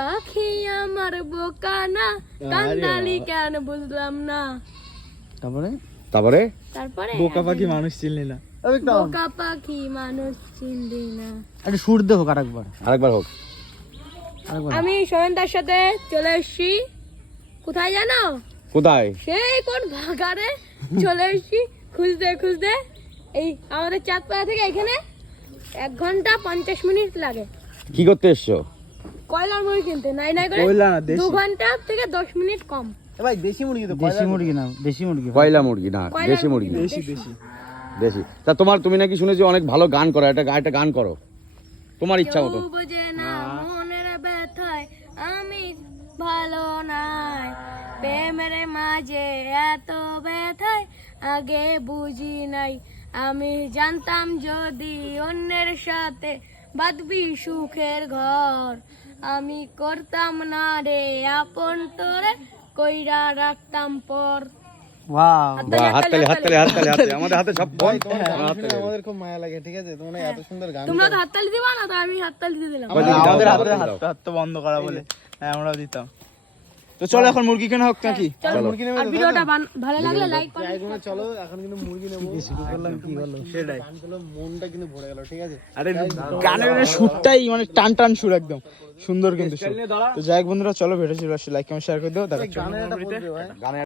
পাখি আমার বোকা না, কান্দালি কেন বুঝলাম না। তারপরে তারপরে বোকা পাখি মানুষ চিনলি না। বোকা পাখি মানুষ চিনলি না। একটা সুর দেবো আরেকবার হোক। আমি সোহেনদার সাথে চলে এসেছি কোথায় জানো? কোথায়? সেই কোন ভাগারে চলে এসেছি খুঁজতে খুঁজতে। এই আমাদের চাঁদপাড়া থেকে এখানে 1 ঘন্টা 50 মিনিট লাগে। কি করতে এসছো? কয়লার মুড়ি কিনতে, নাই নাই করে কয়লা না, দেশি। 2 ঘন্টা থেকে 10 মিনিট কম। ভাই দেশি মুরগি তো, দেশি মুরগি না, দেশি মুরগি, কয়লা মুরগি না, কয়লার দেশি মুরগি। মুরগি। দেশি দেশি। দেশি। তা তুমি নাকি শুনেছি অনেক ভালো গান করো, একটা গান করো তোমার ইচ্ছা মতো। কেউ বোঝে না মনের ব্যথায় আমি ভালো নাই, প্রেমের মাঝে এত ব্যথায় আগে বুঝি নাই। আমি জানতাম যদি অন্যের সাথে বাঁধবি সুখের ঘর, আমি করতাম না রে আপন তোরে, কইরা রাখতাম পর। বাহ, হাততালি আমাদের হাতে সব ফোন। আমাদের খুব মায়া লাগে, ঠিক আছে? তোমরা এত সুন্দর গান তোমরা তো হাততালি দিবা না, তো আমি হাততালি দিয়ে দিলাম। আমাদের হাত তো বন্ধ করা বলে আমরাও দিতাম। তো চলো এখন মুরগি কেনা হোক নাকি? চলো, আর ভিডিওটা ভালো লাগলে লাইক করুন। চলো এখন কিন্তু মুরগি নেবো। শুরু করলাম কি হলো সেটাই, মনটা কিন্তু ভরে গেল, ঠিক আছে? আরে গানের সুরটাই মানে টান টান সুর, একদম সুন্দর কিন্তু সুর। তো যাই হোক বন্ধুরা, চলো ভিডিও লাইক কমেন্ট শেয়ার করে দাও। দেখা